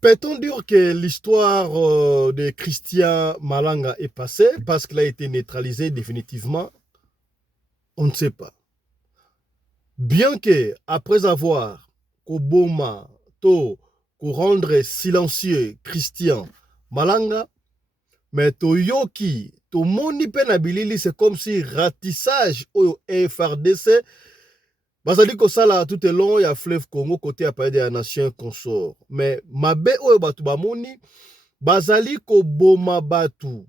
Peut-on dire que l'histoire de Christian Malanga est passée parce qu'il a été neutralisé définitivement? On ne sait pas. Bien que, après avoir Koboma, to, rendre silencieux Christian Malanga, mais Toyoki, Tomoni Penabilili, c'est comme si ratissage au FRDC, bazali kosala tout le long ya fleuve Congo côté à parler des nations consort. Mais mabe oyo batu bamoni, bazali koboma batu.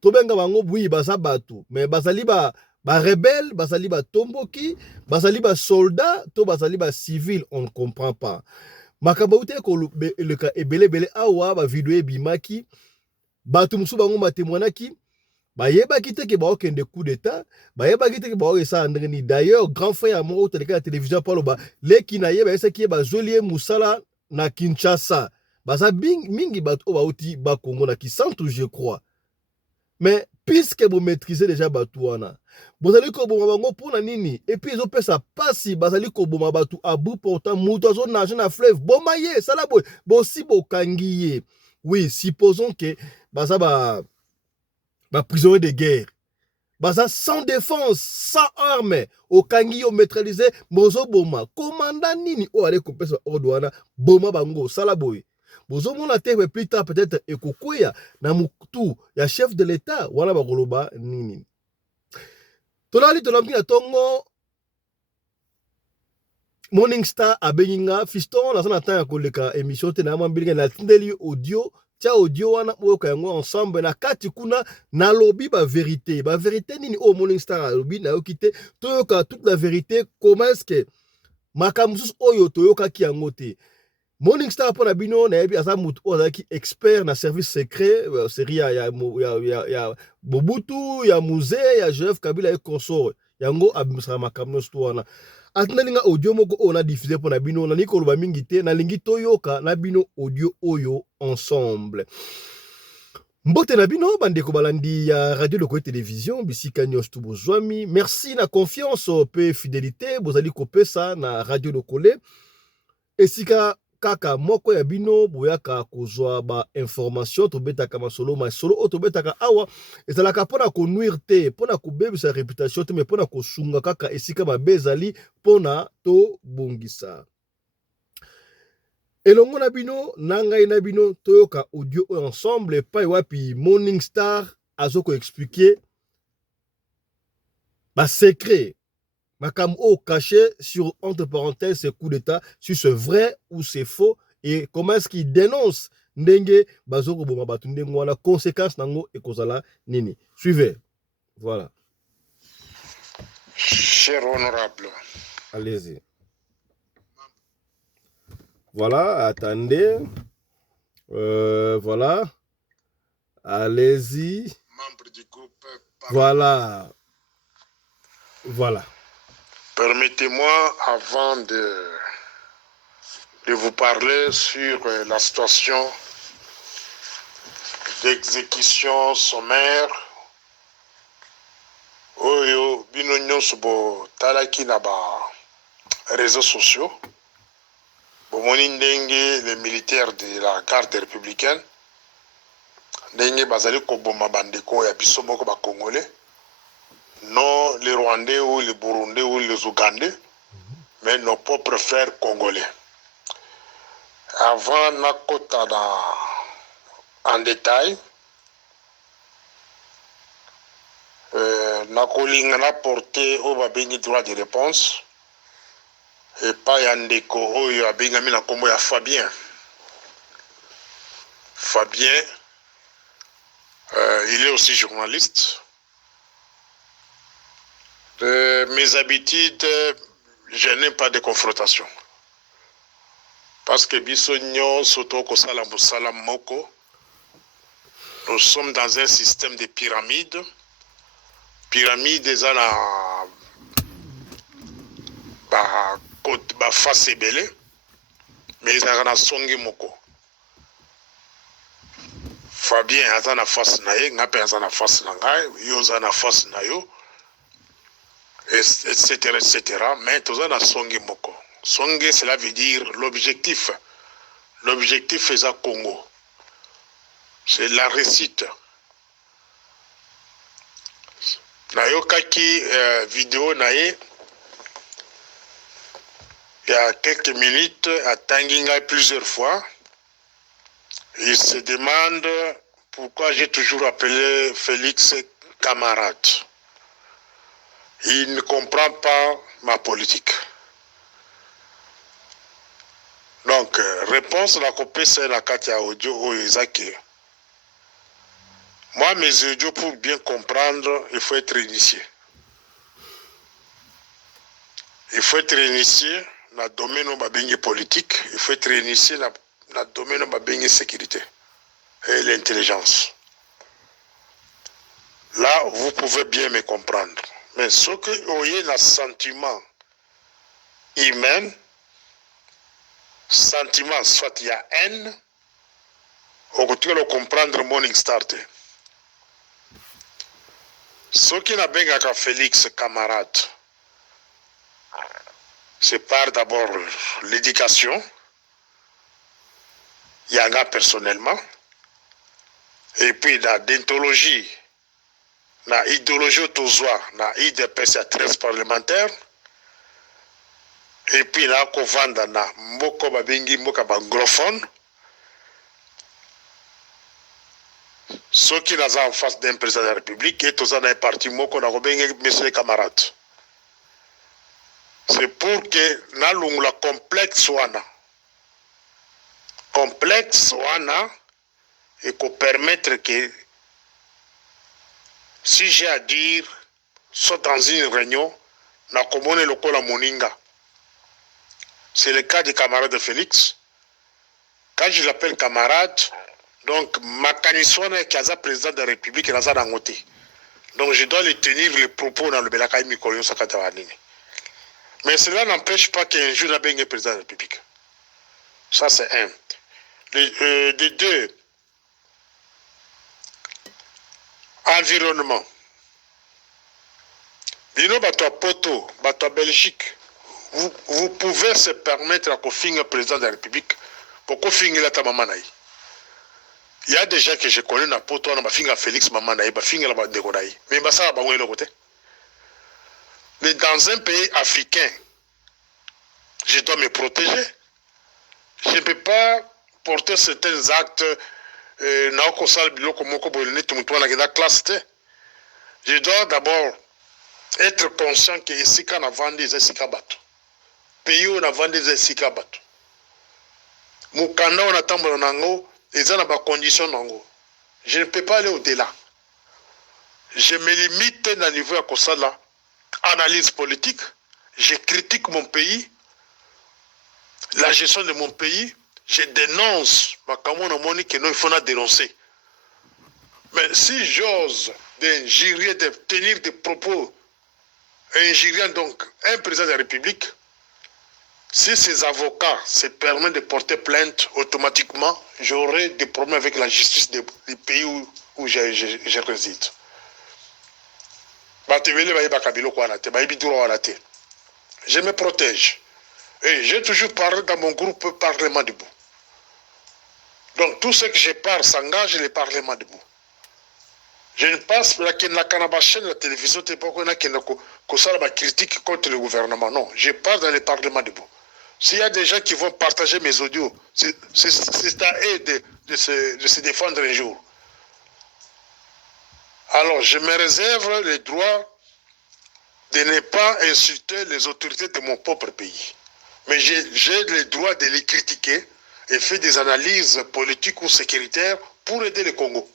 Tobenga bango oui baza batu, mais bazali ba rebelle, bazali ba tomboki, bazali ba soldat, to bazali ba civil, on ne comprend pas. Makamba ute ko le ka ebele bele awa ba video ebimaki, batu musu bango batemwanaki, bayebaki te ke baokende coup d'état, bayebaki te ke baokesa andreni. D'ailleurs, grand frère moko teleka la télévision palo ba leki na ye bayesaki bazoli musala na Kinshasa. Baza mingi batu o bauti ba Congo na Kisantu, je crois. Mais puisque vous maîtrisez déjà Batouana, vous allez koboma bango pour nini, et puis ils ont fait ça pas si bazali koboma batu à bout portant moutazo nage na fleuve bomaye ça la boy bon si bo kangiye. Oui, supposons que baza ba prisonnier de guerre, baza sans défense, sans arme, au kangiyo neutralisé mozo boma commandant nini o ale kopesa ordre boma bango ça la boy. Bozomona te plus tard peut-être ekokwea na mutu ya chef de l'état wana bakoloba nini. Tolali tolambi na tongo Morning Star abenginga fiston na sana temps ya koleka émission te na mambilinga na tindeli audio tia audio wana boyoka yango ensemble na kati kuna na lobby ba vérité nini o Morning Star lobby na yoki te toyoka toute la vérité comment est-ce que makamusus oyo toyoka ki yango te. Morning Star pour la bino na yebi asa mutu ozaki expert na service secret série ya Mobutu ya musée ya Joseph Kabila et consort yango abimisa makamno wana atinalinga audio moko on a diffusé pour na bino na nikoloba mingi te na lingi toyoka na bino audio oyo ensemble. Mbote na bino bandeko balandi ya radio Lokoye télévision bisika nyos tu bozwami, merci na confiance pe fidélité bozali kopesa na radio Lokoye esika kaka moko ya bino boyaka kozwa ba information tobetaka masolo o tobetaka awa ezalaka mpona konuire te mpona kobebisa réputation te me mpona kosunga kaka esika mabe ezali mpona tobongisa elongo na bino na ngai na bino toyoka audio oyo ensemble epai wapi Morning Star azo koexplike basekret makambo o caché sur entre parenthèses ce coup d'état si c'est vrai ou c'est faux et comment est-ce qu'il dénonce ndenge bazoko boma batu ndenge wana conséquence nango ekozala nini. Suivez. Voilà. Cher honorable. Allez-y. Voilà, attendez. Voilà. Allez-y. Membre du groupe. Voilà. Voilà. Permettez-moi, avant de vous parler sur la situation d'exécution sommaire, oyo bino nyonso bo talaki na ba réseaux sociaux, bomoni ndenge les militaires de la garde républicaine ndenge bazali koboma bandeko ya biso moko ba congolais, non les Rwandais ou les Burundais ou les Ougandais, mais nos propres frères congolais. Avant nakota en détail, nakolinga na porter au babengi droit de réponse et pas yandeko oyo abengami na kombo ya Fabien. Fabien, il est aussi journaliste. Mes habitudes, je n'ai pas de confrontation. Parce que bisogno soto ko salam moko, nous sommes dans un système de pyramide. Pyramide eza na ba face ebele, mais eza na songi moko. Fabien aza na face na ye, ngape aza na face na ngai, yo aza na face na yo, etc., etc. Mais toza na songi moko. Songi, cela veut dire l'objectif. l'objectif est à Congo. C'est la réussite. Nayokaki vidéo naye il y a quelques minutes à Tanginga plusieurs fois. Il se demande pourquoi j'ai toujours appelé Félix camarade. Il ne comprend pas ma politique. Donc, réponse la copie, c'est la carte audio au Isaki. Moi, mes audios, pour bien comprendre, il faut être initié. Il faut être initié dans le domaine de politique. Il faut être initié dans le domaine de la sécurité et l'intelligence. Là, vous pouvez bien me comprendre. Mais ce que vous avez le sentiment humain, sentiment, soit il y a haine, vous pouvez comprendre Morning Star. Ce qui n'a pas qu'à Félix camarade, c'est par d'abord l'éducation, il y en a personnellement, et puis la déontologie, la idéologie autozoa, la IDPS à 13 parlementaires, et puis la Kovanda, na Mboko Babengi Mboka anglophone, ceux qui sont en face d'un président de la République, et tous les partis Moko na Robengi, messieurs les camarades. C'est pour que nous la complexe wana et qu'on permettre que si j'ai à dire soit dans une réunion na commune lokola moninga. C'est le cas du camarade de Félix. Quand je l'appelle camarade, donc ma canisson qui est président de la République est dans côté. Donc je dois lui tenir les propos dans le Belakaï Mikorion Sakatawanini. Mais cela n'empêche pas qu'un jour la Bengue président de la République. Ça c'est un. De deux, environnement. Bino bato Poto, bato Belgique, vous pouvez se permettre à finir président de la République pour qu'on finisse la tamamanaï. Il y a des gens que je connais dans Poto, on a finir Félix Mamanaï, on a finir la Degonaï. Mais ça va le côté. Mais dans un pays africain, je dois me protéger. Je ne peux pas porter certains actes je dois d'abord être conscient que ici quand on a vendu des esikabato, pays où on a vendu des esikabato, mukanda on attend mon nango, ils ont des conditions nango. Je ne peux pas aller au-delà. Je me limite dans le niveau à Kosala, analyse politique, je critique mon pays, la gestion de mon pays, je dénonce, il faut la dénoncer. Mais si j'ose d'injurier, de tenir des propos injuriant donc un président de la République, si ces avocats se permettent de porter plainte, automatiquement, j'aurai des problèmes avec la justice des pays où je réside. Je me protège. Et j'ai toujours parlé dans mon groupe Parlement debout. Donc tout ce que je parle s'engage le Parlement debout. Je ne pense pas que la chaîne de la télévision ne critique contre le gouvernement. Non, je parle dans le Parlement debout. S'il y a des gens qui vont partager mes audios, c'est à eux de se défendre un jour. Alors, je me réserve le droit de ne pas insulter les autorités de mon propre pays. Mais j'ai le droit de les critiquer et faire des analyses politiques ou sécuritaires pour aider le Congo.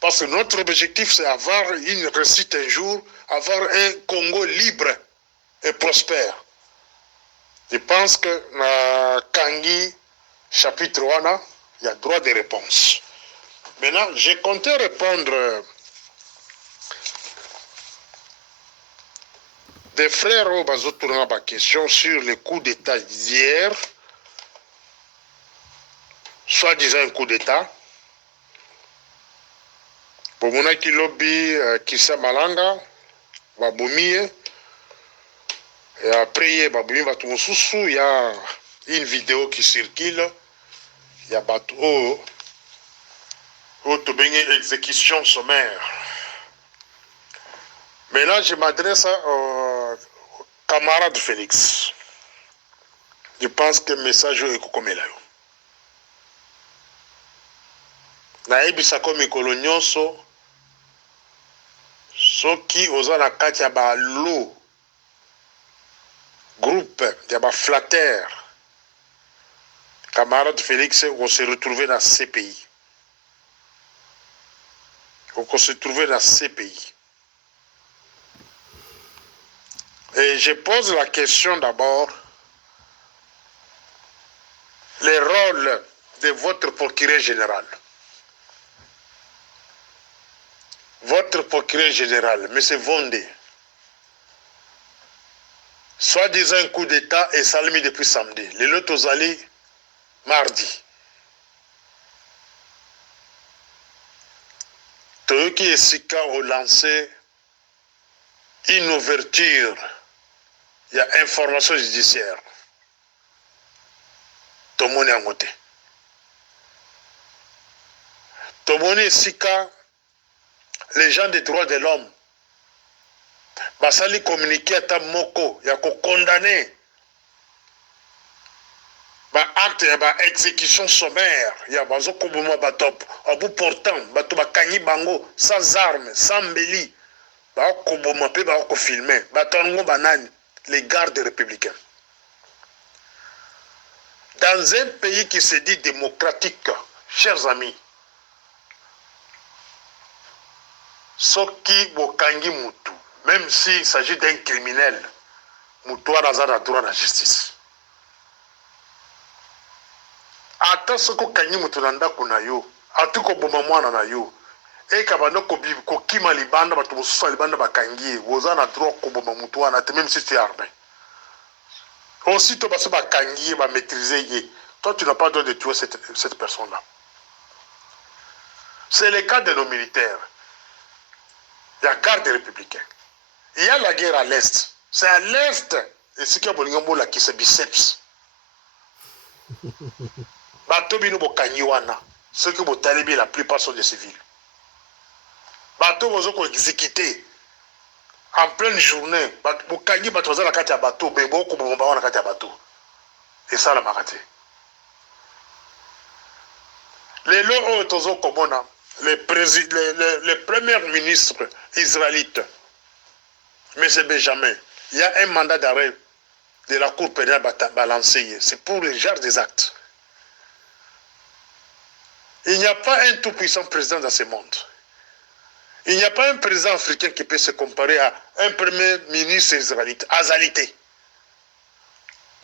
Parce que notre objectif, c'est avoir une réussite un jour, avoir un Congo libre et prospère. Je pense que dans Kangi, chapitre 1, il y a droit de réponse. Maintenant, j'ai compté répondre des frères au tourner ma question sur le coup d'État d'hier, soi-disant un coup d'État. Pour mon qui lobby Kissa Malanga, Baboumie, et après il y a une vidéo qui circule ya bato oyo tobengi exécution sommaire. Mais là, je m'adresse au camarade Félix. Je pense que le message est comme là. Nayebisako mikolo nyonso soki oza na kati ya balo groupe ya baflatter camarade Félix on se retrouver dans CPI. On se trouver dans CPI. Et je pose la question d'abord, le rôle de votre procureur général. Votre procureur général, M. Vondé, soi-disant un coup d'État est salmi depuis samedi. Les lots aux allés mardi. Tout qui est sika ont lancé une ouverture. Il y a information judiciaire. Tout le monde est en côté. Tout le monde est sika. Les gens des droits de l'homme. Basali communiquer à ta moko. Il y a qu'on condamner. Acte, exécution sommaire. Il y a bazo kobouma batop. En bout portant, bato bakanyi bango, sans armes, sans mbeli. Ba kobouma pe ba ko filmer. Batongo banani, les gardes républicains. Dans un pays qui se dit démocratique, chers amis, soki bokangi mutu, même s'il s'agit d'un criminel, mutu a droit à la justice. Ata soko kanyi mutu na ndako na yo, atu ko boma mwana na yo. E kabano ko kima libanda batu mosusu libanda bakangi, woza na droit ko boma mutu wana te même si tu es armé. Aussitôt parce que bakangi ba maîtriser yé. Toi tu n'as pas le droit de tuer cette personne-là. C'est le cas de nos militaires. Il y a garde républicain. Il y a la guerre à l'est. C'est à l'est et ce qui a bolingambo la qui se biceps. Bato bino bokangi wana, ceux qui bo talibi la plupart sont des civils. Bato bozo ko exécuter en pleine journée, bokangi bato za la kati ya bato, be boko bomba wana kati ya bato. Et ça la maraté. Les lots tozo komona, les premiers ministres israélites, M. Benjamin, il y a un mandat d'arrêt de la Cour pénale balancé. C'est pour le genre des actes. Il n'y a pas un tout-puissant président dans ce monde. Il n'y a pas un président africain qui peut se comparer à un premier ministre israélite, Azalité.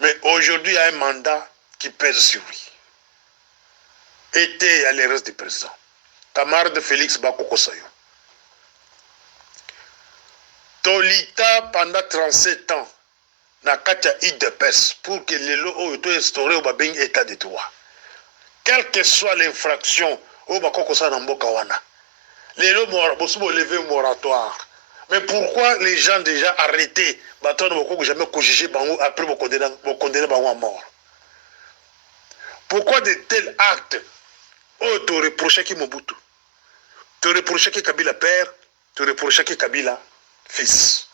Mais aujourd'hui, il y a un mandat qui pèse sur lui. Était à l'erreur du président. Camarade Félix Bakoko Sayo. Tolita pendant 37 ans, na katia IDPS pour que les lois soient instaurés au babing état de droit. Quelle que soit l'infraction, au Bakoko Sa Namboka wana. Les lois vont lever un moratoire. Mais pourquoi les gens déjà arrêtés, bateau ne vont jamais juger après vont condamner à mort? Pourquoi de tels actes? Oh, tu reproches qui Mobutu? Tu reproches qui Kabila père? Tu reproches qui Kabila fils?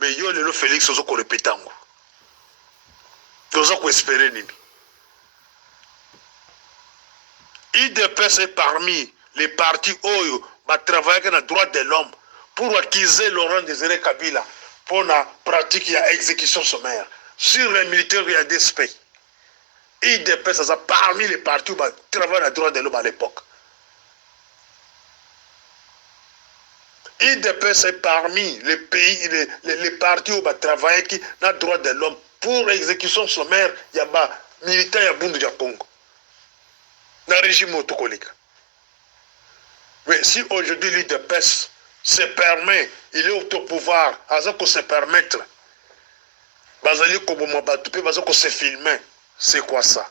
Mais yo le Félix ozo ko repetango. Ozo ko espérer nini? IDPS est parmi les partis Oyo va travailler dans le droit de l'homme pour accuser Laurent Désiré Kabila pour la pratique de l'exécution sommaire sur les militaires et des pays. IDPS est parmi les partis qui travaillent dans le droit de l'homme à l'époque. IDPS est parmi les pays, les partis qui travaillent dans le droit de l'homme pour l'exécution sommaire. Il y a des militaires à Bundu Congo. Dans le régime autocolique. Mais si aujourd'hui l'IDPS se permet, il est au pouvoir, il se permettre, il se filmer, c'est quoi ça?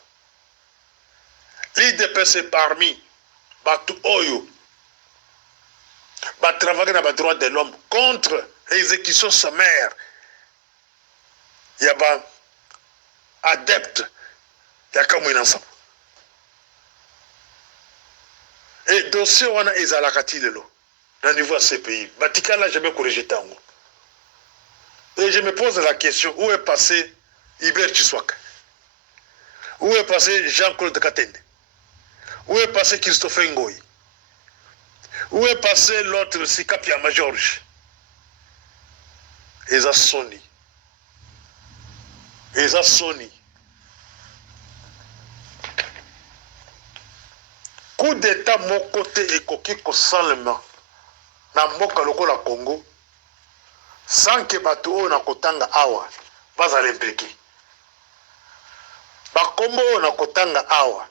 L'IDPS est parmi, Oyo, travailler dans le droit de l'homme contre l'exécution sommaire. Il y a des adeptes, il y a comme une ensemble. dossier wana ezalaka ti lelo na niveau ya CPI batikala jamais corrigé tango. Et je me pose la question, où est passé Hubert Tshiswaka? Où est passé Jean-Claude Katende? Où est passé Christophe Ngoyi? Où est passé l'autre Sikapiama Georges? Eza Sony. Eza Sony. Coup d'état mon côté ekoki kosalema na mboka lokola Congo sans que bato oyo na kotanga awa bazala impliqué. Bakombo oyo na kotanga awa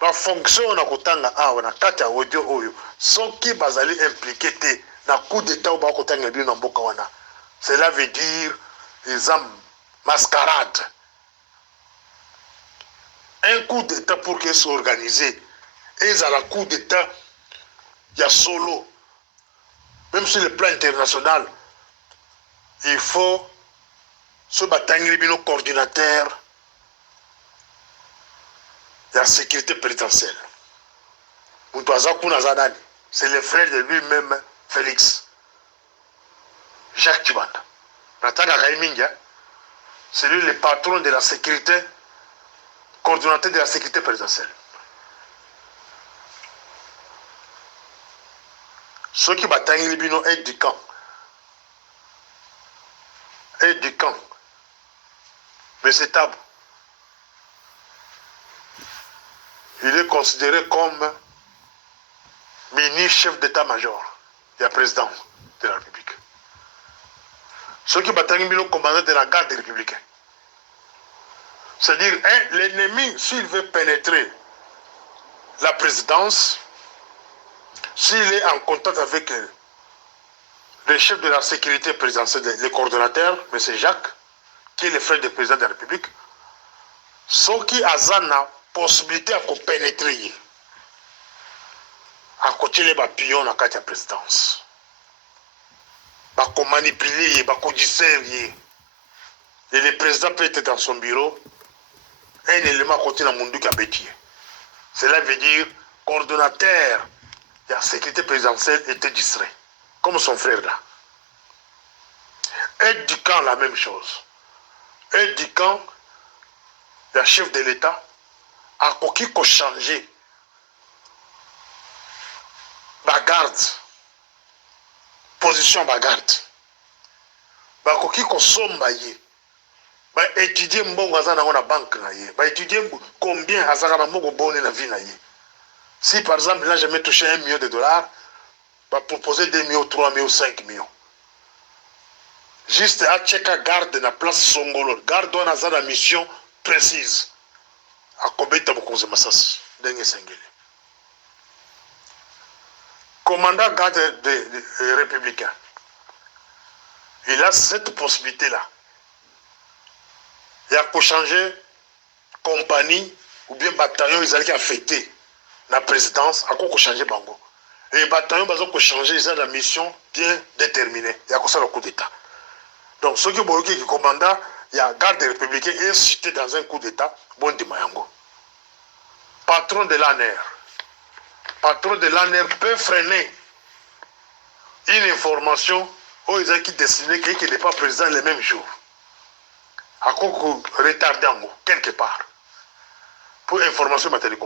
bafonction na kotanga awa na kati ya audio oyo soki bazali impliqué te na coup d'état oyo bakotanga bino na mboka wana, cela veut dire ils ont mascarade. Un coup d'état pour qu'ils soient organisés et ils ont un coup d'état il y a solo. Même sur le plan international, il faut se battre nos coordinateurs de la sécurité pénitentiaire. C'est le frère de lui-même, Félix. Jacques Tibanda. C'est lui le patron de la sécurité, coordinateur de la sécurité pénitentiaire. Ceux qui battent les bino aident du camp. Aide du camp. Mais c'est tabou. Il est considéré comme mini-chef d'état-major de la présidence de la République. Ceux qui battent les bino commandant de la garde républicaine. C'est-à-dire, l'ennemi, s'il veut pénétrer la présidence, s'il est en contact avec le chef de la sécurité présidentielle, le coordonnateur, M. Jacques, qui est le frère du président de la République, ceux qui ont la possibilité de pénétrer, à côté les papillons dans la présidence, de manipuler, de distraire, et le président peut être dans son bureau, un élément à côté de la monde qui a bêtisier. Cela veut dire coordonnateur de la sécurité présidentielle était distrait, comme son frère là. Aide du camp, la même chose. Aide du camp, la chef de l'État, a coquille qu'on changer la garde, position de garde. Ba coquille qu'on somme ba étudier mbongo azana na banque na ye, ba étudier combien azaka na mbongo bonne na vie na ye. Si par exemple là je me touché 1 million de dollars, va proposer 2 millions, 3 millions, 5 millions. Juste à checker garde na place Songolo. Garde on a la mission précise. À combien de temps vous massas dernier singlet. Commandant garde des républicains. Il a cette possibilité là. Il y a pour changer compagnie ou bien bataillon ils allaient affecter la présidence à quoi changer bango. Et les bataillons ont changé, ils ont la mission bien déterminée. Il y a comme ça le coup d'État. Donc, ceux qui ont qui commandant, il y a garde républicain et cité dans un coup d'État, bon de Mayango. Patron de l'ANR. Patron de l'ANR peut freiner une information où ils ont qui destiné qu'il n'est pas président le même jour. À quoi retarder quelque part. Pour information matérielle.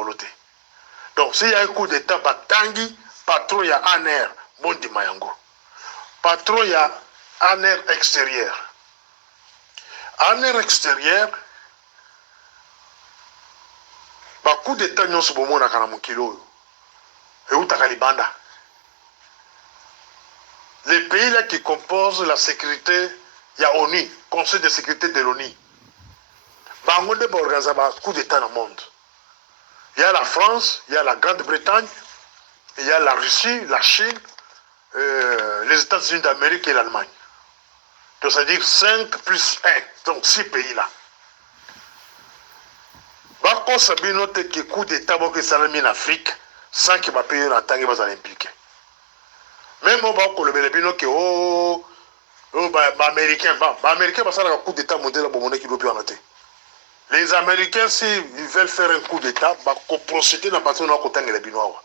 Donc, s'il y a un coup d'État, Tangi, patron, il y a ANR, Bondi Mayango. Patron, il y a ANR extérieur. ANR extérieur, coup d'État, nous sommes au Kanamukilo. Et où Takalibanda. Les pays là qui composent la sécurité, il y a ONU, Conseil de sécurité de l'ONU. Bango de organiser un coup d'État dans le monde. Il y a la France, il y a la Grande-Bretagne, il y a la Russie, la Chine, les États-Unis d'Amérique et l'Allemagne. Donc, c'est-à-dire 5 plus 1, donc 6 pays là. Par contre, ça veut dire que le coup d'État qui s'est mis en Afrique sans que les pays en tant que impliqués. Même au Baco, le Bélébino qui est américain, américain va faire un coup d'État mondial pour monnaie qui doit bien noter. Les Américains, s'ils veulent faire un coup d'État, ils vont procéder dans le bâtiment de les Binois.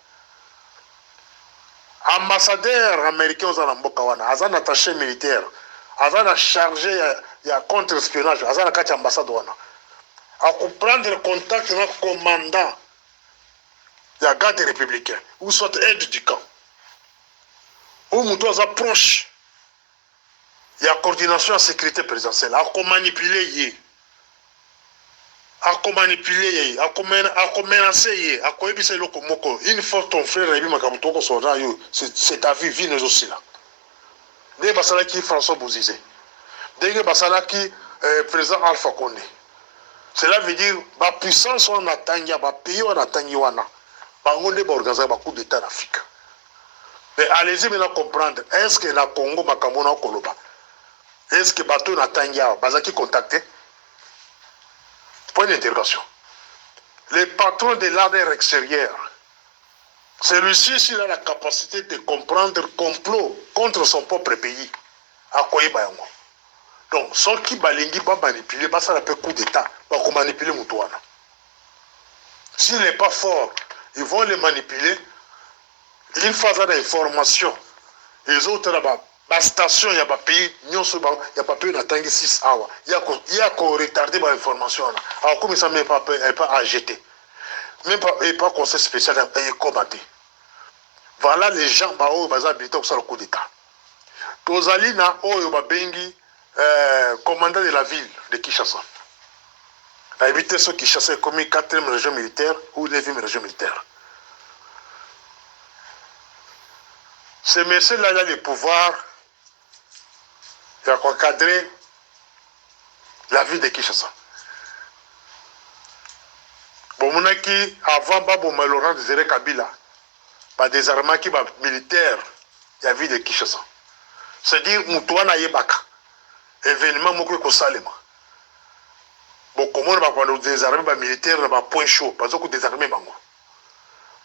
ambassadeur américain oza na mboka wana aza na attaché militaire aza na chargé ya contre espionnage aza na kati ya ambassade wana akoprendre contact na commandant ya garde républicain ou soit aide du camp ou moto aza proche ya coordination ya sécurité présidentielle akomanipule ye akomanipule ye akomenace ye akoyebisa eloko moko une fois ton frère ayebi makambo tokosola yo c'est ta vie vie nezosila ndenge basalaki François Bozize ndenge basalaki président Alpha Condé. Cela veut dire que puissance wana atangi ya pays wana atangi wana bango nde baorganize ba coup d'état en Afrique. Mais allez-y maintenant comprendre, est-ce que na Congo makambo na koloba, est-ce que bateau na tangi ya bazaki contacté? Point d'interrogation. Le patron de l'armée extérieure, celui-ci s'il a la capacité de comprendre le complot contre son propre pays à koyeba yango. Donc ceux qui balingi ba manipuler ba ça la coup d'état ba ko manipuler mutu wana. S'il n'est pas fort, ils vont le manipuler. Une fois dans l'information, les autres là-bas, la station, il y a pas pays, il y a pas pays, on attend 6 hours. Il y a qu'on retarder l'information. Alors, comme ça, même pas à jeter. Même pas, et pas conseil spécial à combattre. Voilà les gens, bah, oh, bah, habitent au coup d'état. Tozalina, oh, bah, bengi, commandant de la ville de Kinshasa. A éviter ceux qui chassaient comme 4e région militaire ou 9e région militaire. Ce monsieur-là a le pouvoir d'encadrer la ville de Kinshasa. Bon, avant Babo Laurent Désiré Kabila, des armées qui sont militaires, la ville de Kinshasa. C'est-à-dire, Moutouana Yebaka, événement Moukou Kosalema. Bon, comment on va des armées militaires, on va point chaud, parce que des armées bango.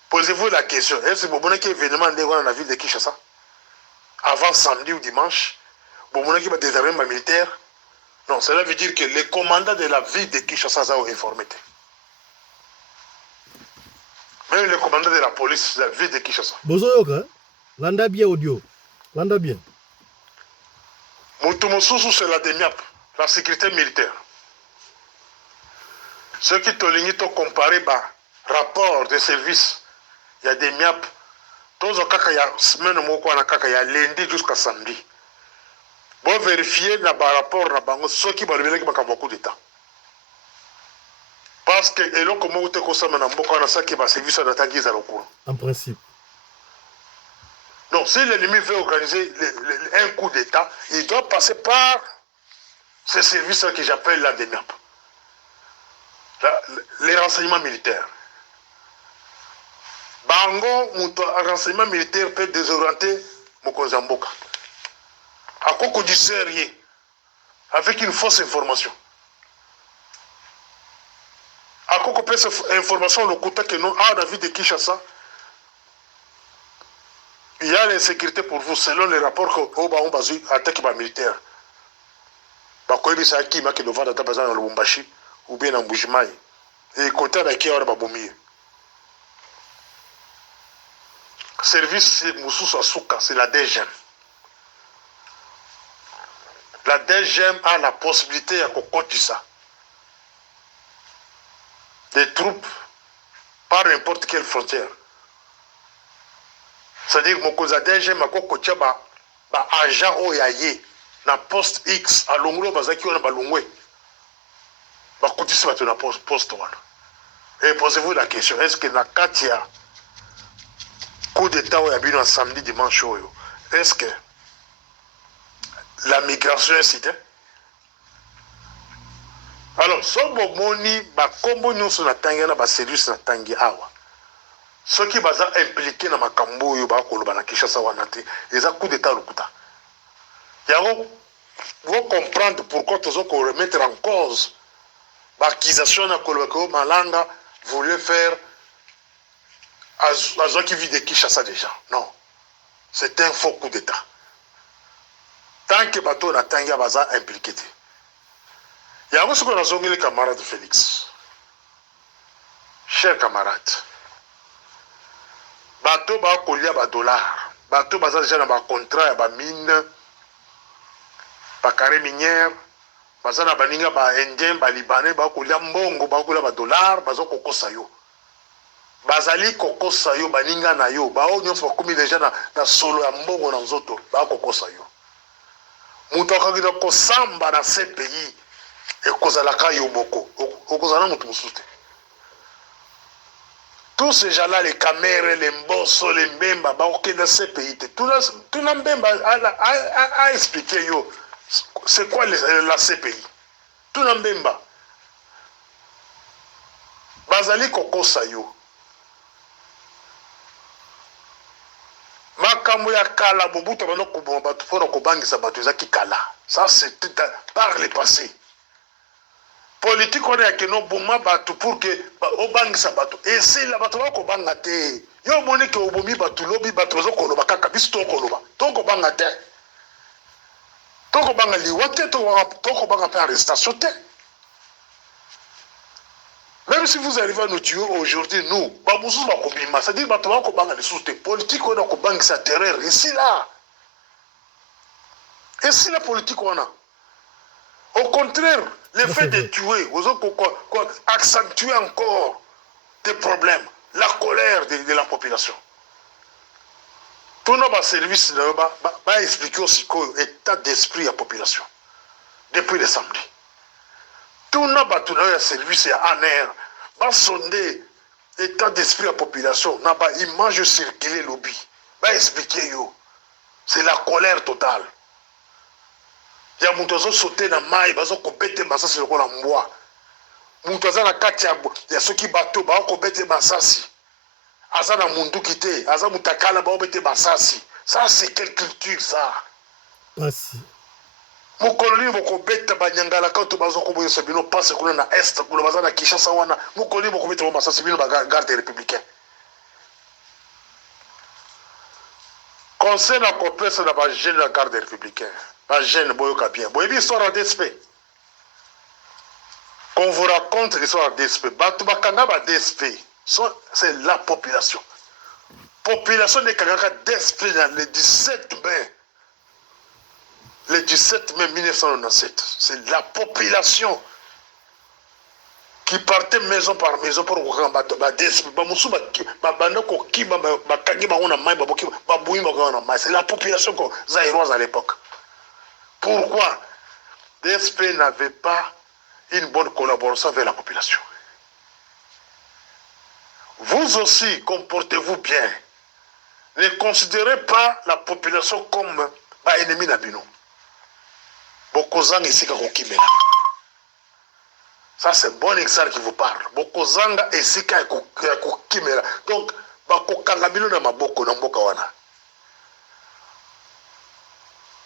Posez-vous la question, est-ce que vous avez un événement dans la ville de Kinshasa? Avant samedi ou dimanche, vous avez des armées militaires? Non, cela veut dire que les commandants de la ville de Kinshasa sont informés. Même les commandants de la police de la ville de Kinshasa. Bozoyoka, landa bien audio. Landa bien. Moutoumoussou, c'est la DEMIAP, la sécurité militaire. Ceux qui t'ont comparé, rapport de service, il y a des MIAP. Tous les cas, il y a semaine il y a lundi jusqu'à samedi. Bon, vérifier le rapport, ceux qui vont lever beaucoup de temps. Parce que, et là, comment vous te consommez dans beaucoup de ça qui va servir d'attaque à l'eau. En principe. Donc, si l'ennemi veut organiser un coup d'État, il doit passer par ce service que j'appelle la DEMIAP. Les renseignements militaires. Bango, un renseignement militaire peut désorienter Mokozamboka. À quoi qu'on dit sérieux, avec une fausse information. À quoi qu'on peut cette information, le côté que nous, à la ville de Kinshasa, il y a l'insécurité pour vous, selon les rapports que on basé attaque militaire. Bakoyebi sa qui m'a qui devant dans le Lubumbashi ou bien en Bujimaï. Et côté avec qui on va bomber. Service Moussous Asuka, c'est la DGM. La DGM a la possibilité à côté ça. Des troupes par n'importe quelle frontière. C'est-à-dire que la DGM a côté agent oyaye na poste X à Longlo bazaki on a balongwe. Côté ça na poste one. Et posez-vous la question, est-ce que na Katia coup d'état où il y a eu un samedi, dimanche, est-ce que la migration est citée? Alors, si vous avez combo nous sur la tangi na service na tangi awa. Ceux qui sont impliqués dans ma cambo yo ba ko na Kinshasa wanate, ils ont coup d'état lokuta. Yango vous comprendre pourquoi tous on remettre en cause l'accusation na Kolobako Malanga voulait faire à ceux qui vivent de Kinshasa déjà. Non. C'est un faux coup d'état. Tant que bateau na tangi baza impliqué. Il y a ce qu'on a zongué les camarades de Félix. Chers camarades, bateau ba kolia ba dollar. bato baza déjà na ba contrat ya ba mine ba carré minière baza na baninga ba indien ba libanais ba kolia mbongo ba kolia ba dollar baza kokosa yo bazali kokosa yo baninga na yo bao nyonso bakomi déjà na solo ya mbongo na nzoto ba kokosa yo mutu akakita kosamba na ce pays ekozalaka yo moko okozala mutu mosusu te. Tous ces gens-là, les Camérés, les Mbosso, les Mbemba, bah, dans ces pays, tout le Mbemba a expliqué, c'est quoi la CPI. Tout le Mbemba. Bazali Koko Sayo. Makambo ya kala, Mobutu, ça, c'était par le passé. Politique on est que non boma batu pour que obangisa batu et c'est la batu ko banga te yo moni que obomi batu lobi batu zo ko loba kaka biso to ko loba to ko banga te to ko banga liwate to ko banga pa arrestation te. Même si vous arrivez à nous tuer aujourd'hui nous ba musu ba ko bima ça dit batu ko banga les sous politique on a ko bangisa terreur ici là et si la politique on a au contraire, le fait de tuer, vous accentue encore des problèmes, la colère de la population. Tout notre service va expliquer aussi l'état d'esprit de la population depuis le samedi. Tout notre service en air va sonder l'état d'esprit de la population, n'a pas image circuler lobby, va expliquer c'est la colère totale. Ya mutu azo sauter na mai bazo kobete masasi lokola mbwa mutu aza na kati ya soki bato ba ko bete masasi aza na munduki te aza mutakala ba bete masasi ça c'est quelle culture ça pasi mukoloni boko beta banyangala kanto bazo ko boyo sabino passe kuna na est kuna baza na Kinshasa wana mukoloni boko beta masasi bino ba garde républicain conseil na compresse na ba jeune la garde républicain. La jeune Boyoka bien. Boyobi l'histoire d'SP. Qu'on vous raconte l'histoire d'SP. Batubakanga ba DSP. C'est la population. Population de Kagaka d'SP le 17 mai. Le 17 mai 1997. C'est la population qui partait maison par maison pour combattre ba DSP. C'est la population zaïroise à l'époque. Pourquoi DSP n'avait pas une bonne collaboration avec la population? Vous aussi, comportez-vous bien. Ne considérez pas la population comme un ennemi d'Abino. Bokozanga ici kakokimela. Ça, c'est un bon exemple qui vous parle. Bokozanga ici kakokimela. Donc, bakokangabino na maboko na mboka wana.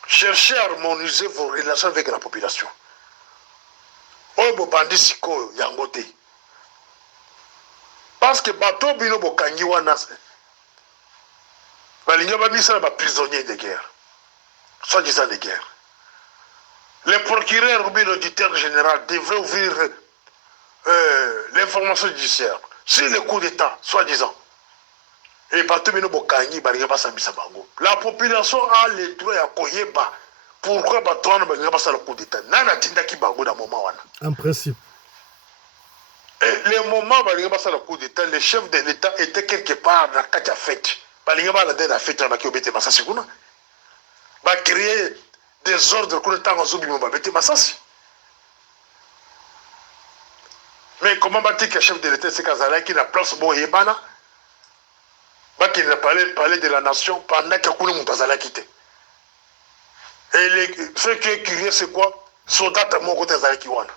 Cherchez à harmoniser vos relations avec la population. Obo bandi siko yangote. Parce que bato bino bokangi wana balinga babisa ba prisonniers de guerre. Soi-disant de guerre. Le procureur ou bien l'auditeur général devrait ouvrir l'information judiciaire sur le coup d'État, soi-disant. Et bato bino bokangi balinga basambisa bango. La population a le droit à koyeba. Pourquoi bato wana balinga basa le coup d'État? Nana tindaki bango na moment wana. En principe. Et le moment où il y a le coup d'État, le chef de l'État était quelque part dans la fête. Il y a la fête dans laquelle il y a créer des ordres pour le temps où il y a mais comment dire que le chef de l'État, c'est Kazala qui n'a place pour Yébana, qui n'a parlé de la nation pendant que le monde a quitté. Et ce qui est curieux, c'est quoi? Soldat à mon côté Zalakiwana.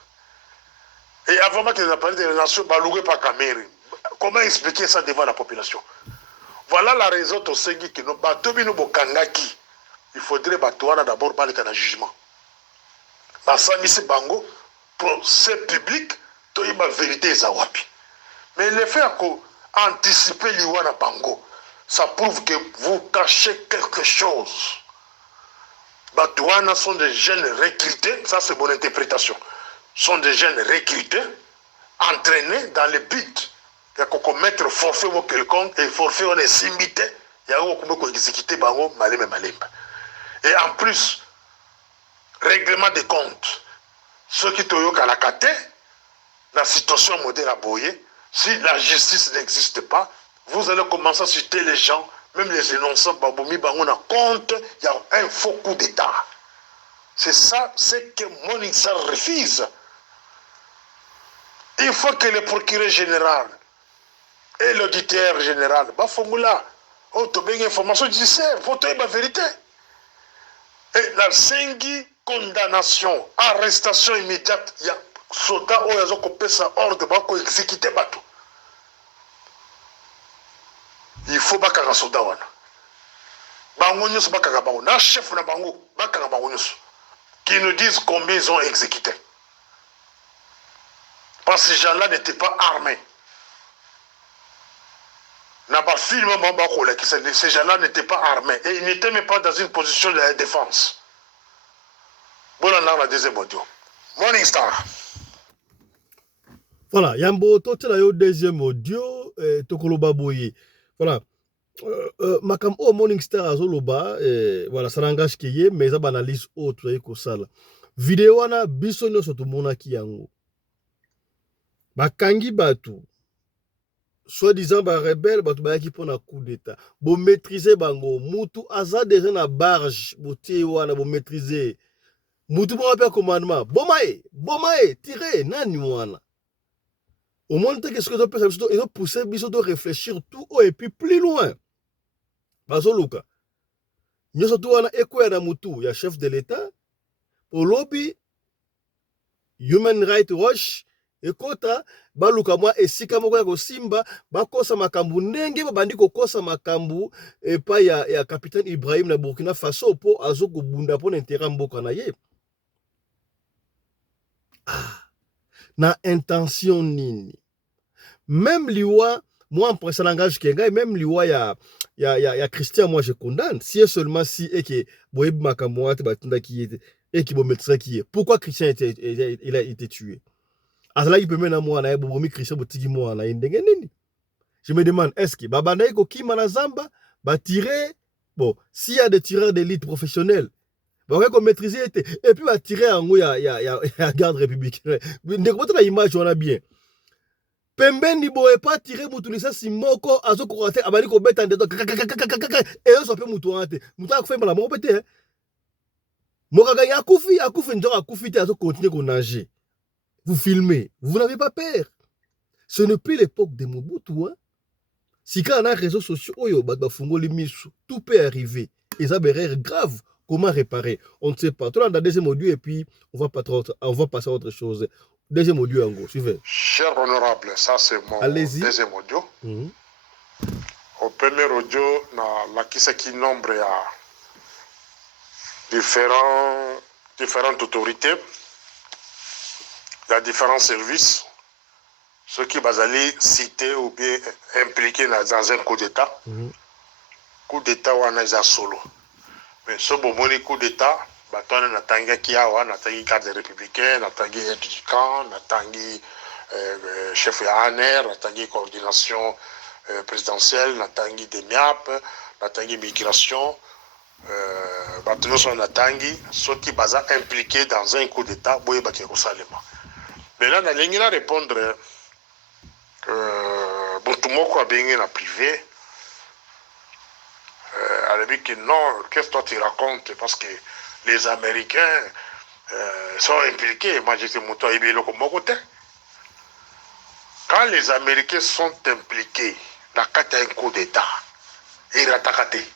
Et avant qu'il ait parlé de la nation, baloué par Kameri. Comment expliquer ça devant la population? Voilà la raison de ce qui nous Kangaki. Il faudrait d'abord parler de jugement. Basamisi Bango, procès public, to y ma vérité zawapi. Mais le fait qu'anticiper l'Iwana Bango, ça prouve que vous cachez quelque chose. Batouana sont des jeunes recrutés, ça c'est mon interprétation. Sont des jeunes recrutés, entraînés dans le but de commettre forfait ou quelconque, et forfait on est simbité, Il y a un exécuté bango malemba. Et en plus, règlement des comptes. Ceux qui ont eu à la kate, la situation modèle à Boye, si la justice n'existe pas, vous allez commencer à citer les gens, même les énonçants, Baboumi, Bango, compte, il y a un faux coup d'État. C'est ça, c'est que Morning Star refuse. Il faut que le procureur général et l'auditeur général, Bafongula, ont une information judiciaire, faut trouver la vérité. Et la 5 condamnation, arrestation immédiate, il y a soldat où ils ont coupé sa ordre pour exécuter bateau. Il faut pas qu'un soldat wana. Bango nyos ba kaka bango, na chef na bango, ba kaka bango nyos. Qui nous disent combien ils ont exécuté. Parce que ces gens-là n'étaient pas armés. Ces gens-là n'étaient pas armés. Et ils n'étaient même pas dans une position de défense. Voilà la deuxième audio. Morning Star. Voilà, Yambo, toi, tu as eu deuxième audio, Tokolo Baboye. Voilà. Makam o Morning Star azoloba, voilà, ça n'engage qu'il y ait, mais ça analyse autre, et ça. Vidéo wana, bisonyo soto monaki yango. Bakangi batu. Soi-disant ba rebelle batu ba ki pona coup d'état bo maîtriser bango mutu aza déjà na barge bo tie wana bo maîtriser mutu bo pa commandement bomae tirer nani wana au moins que ce que ça peut ils ont poussé biso de réfléchir tout haut et puis plus loin bazoluka nyoso tu wana ekoya na mutu ya chef de l'état au lobby Human Rights Watch ekota baluka mwa esika moko ya kosimba bakosa makambu ndenge babandi kokosa makambu epa ya capitaine Ibrahim na Burkina Faso po azo kobunda po na intérêt mboka na ye. Na intention nini? Même liwa moi en ça langage kenga même liwa ya Christian moi je condamne si et seulement si et que boyeb makambu ate batinda ki était et qui bometra qui est. Pourquoi Christian il a été tué? Azala qui peut mener moi na bobomi Christian botiki moi na ndenge nini? Je me demande, est-ce que Babanaï Kima na Zamba va tirer, bon, s'il y a des tireurs d'élite professionnels, va maîtriser et puis va tirer en haut, il y a garde républicaine. Votre image, on a bien. Pemben ni boye pas tirer Moutulisa si moko azo korate abali ko beta ndeto et on s'appelle Moutouante. Mouta ko fait mal mo pété. Mokaga ya akufi ndo akufi te azo continuer ko nager. Vous filmez, vous n'avez pas peur. Ce n'est plus l'époque de Mobutu, hein. Si quand on a réseaux sociaux, tout peut arriver. Et ça, c'est grave. Comment réparer? On ne sait pas. Tout le monde a deuxième audio et puis on va passer à autre chose. Deuxième audio, en gros. Suivez. Cher honorable, ça c'est mon deuxième audio. Au premier audio, la qui nombre à différentes autorités, il y a différents services. Ceux qui vont aller citer ou bien impliquer dans un coup d'État. Coup d'État, on a solo. Mais ce bon coup d'État, on a tangi Kiawa, on a tangi garde républicain, on a tangi étudiant, on a tangi chef ANR, on a tangi coordination présidentielle, on a tangi des MIAP, on a tangi migration. On a tangi ceux qui vont impliquer dans un coup d'État, mais là, on a répondre. Tout le monde a bien en privé. Elle a dit que non, qu'est-ce que toi tu racontes? Parce que les Américains sont impliqués. Moi, j'étais mouton et bien comme mon côté. Quand les Américains sont impliqués, la carte a un coup d'État. Ils attaquent.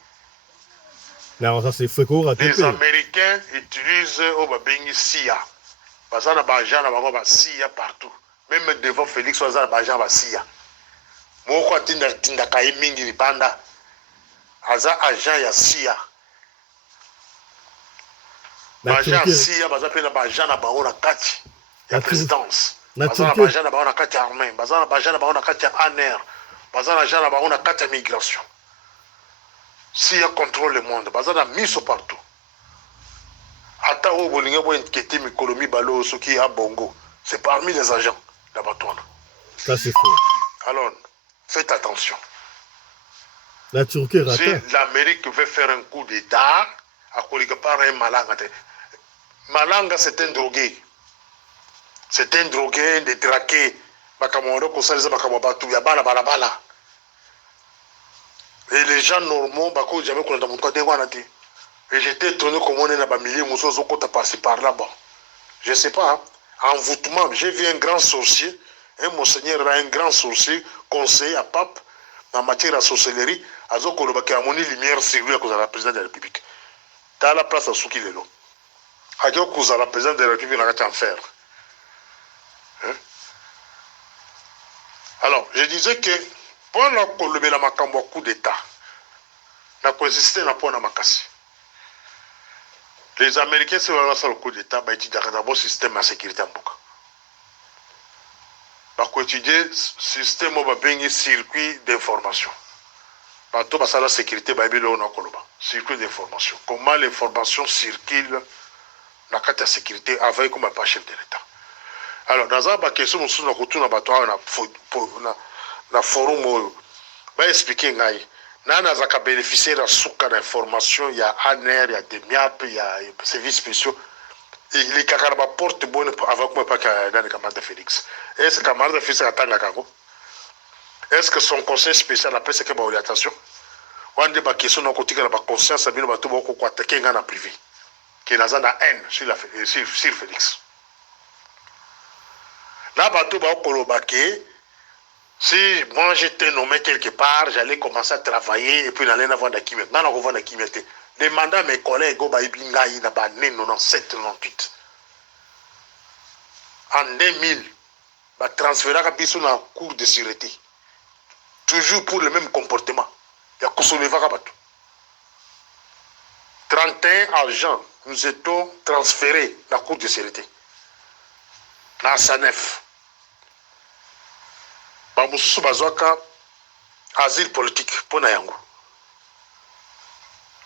Non, ça c'est faux. Les Américains utilisent au CIA. Parce qu'on a des CIA partout. Même devant Félix Oza, Bajan Basia. Moko tinda kai mingi libanda. Aza agent ya CIA. Bajan CIA, baza pena bajan na bango na kati ya présidence. Baza na bajan na bango na kati ya armée. Baza na bajan na bango na kati ya ANR. Baza na bajan na bango na kati ya migration. CIA contrôle le monde. Baza na miso partout. Ata o bolinga bo inquiéter mikolomi balo soki a bongo. C'est parmi les agents. Ça c'est faux. Alors, faites attention. La Turquie Si rata. l'Amérique veut faire un coup d'État, à quelque part, un Malanga. Malanga, c'est un drogué. C'est un drogué, un détraqué. Et les gens normaux, jamais qu'on a montré. Et j'étais étonné comment on est là-bas, milliers de passé par là-bas. Je ne sais pas, hein. Envoûtement. J'ai vu un grand sorcier, un monseigneur, un grand sorcier, conseiller à pape, en matière de sorcellerie, à Zokoloba qui a mon lumière sur lui à cause de la présidente de la République. T'as la place à Souki Lelo. À cause de la présidente de la République, on a en faire. Hein? Alors, je disais que, pour le Makambo coup d'État, la coexistence n'a pas makasi. Les Américains, c'est vraiment ça le coup d'État, bah, ils ont un système de sécurité en Boka. Bah, étudier le système de circuit d'information. Bah, tout ça, la sécurité, bah, circuit d'information. Comment l'information circule dans la sécurité avec comme pas chef de l'État. Alors, dans la question, nous sommes dans le forum, bah, expliquer, Nana Zaka bénéficier de souka d'information, il y a ANR, il y a DEMIAP, il y a services spéciaux. Et les cacarabas portent bonne avec moi pas dans les camarades de Félix. Est-ce que camarade de Félix attend la cago? Est-ce que son conseil spécial après ce que bah attention? On a des questions dans côté de la conscience, ça vient de tout beaucoup quoi attaquer en privé. Qui est dans la haine sur Félix. Là, bateau ba kolobake. Si moi j'étais nommé quelque part, j'allais commencer à travailler et puis j'allais avoir d'acquis. Maintenant, on va avoir d'acquis. Demandez à mes collègues, en 2000, bah, transférer à la cour de sûreté. Toujours pour le même comportement. Il y a Kosovo 31 agents, nous étions transférés à la cour de sûreté. Dans SANEF. Bah, nous avons asile politique pour Nayango.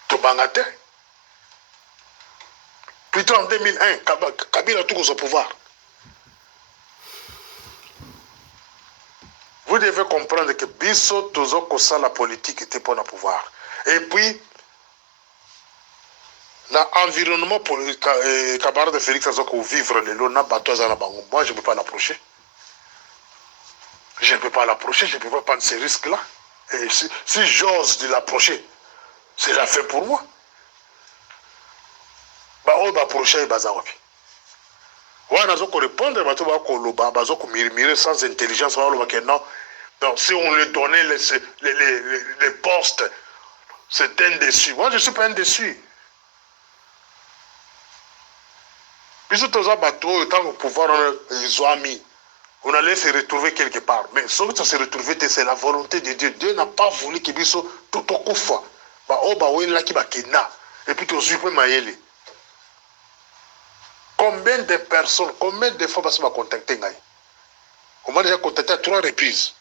Tobangate. Plutôt en 2001, Kabila a tout au pouvoir. Vous devez comprendre que Bisso, toujours que ça, la politique était pour le pouvoir. Et puis, l'environnement pour le camarade de Félix Azoko vivre le lot, moi, je ne peux pas l'approcher. Je ne peux pas l'approcher, je ne peux pas prendre ces risques-là. Et si j'ose de l'approcher, c'est la fin pour moi. Bah, on va approcher les bazawapi. On a répondre, on va murmurer sans intelligence, non. Donc, si on lui donnait les postes, c'est un déçu. Moi, je ne suis pas un déçu. Puisque tous les bateaux, tant que pouvoir, ils ont mis. On allait se retrouver quelque part. Mais sauf que ça se retrouver, c'est la volonté de Dieu. Dieu n'a pas voulu que Bisso tout au coup fois. Et puis, tu as Maïli. Combien de personnes, combien de fois parce qu'on va contacter Ngaï? On m'a déjà contacté à 3 reprises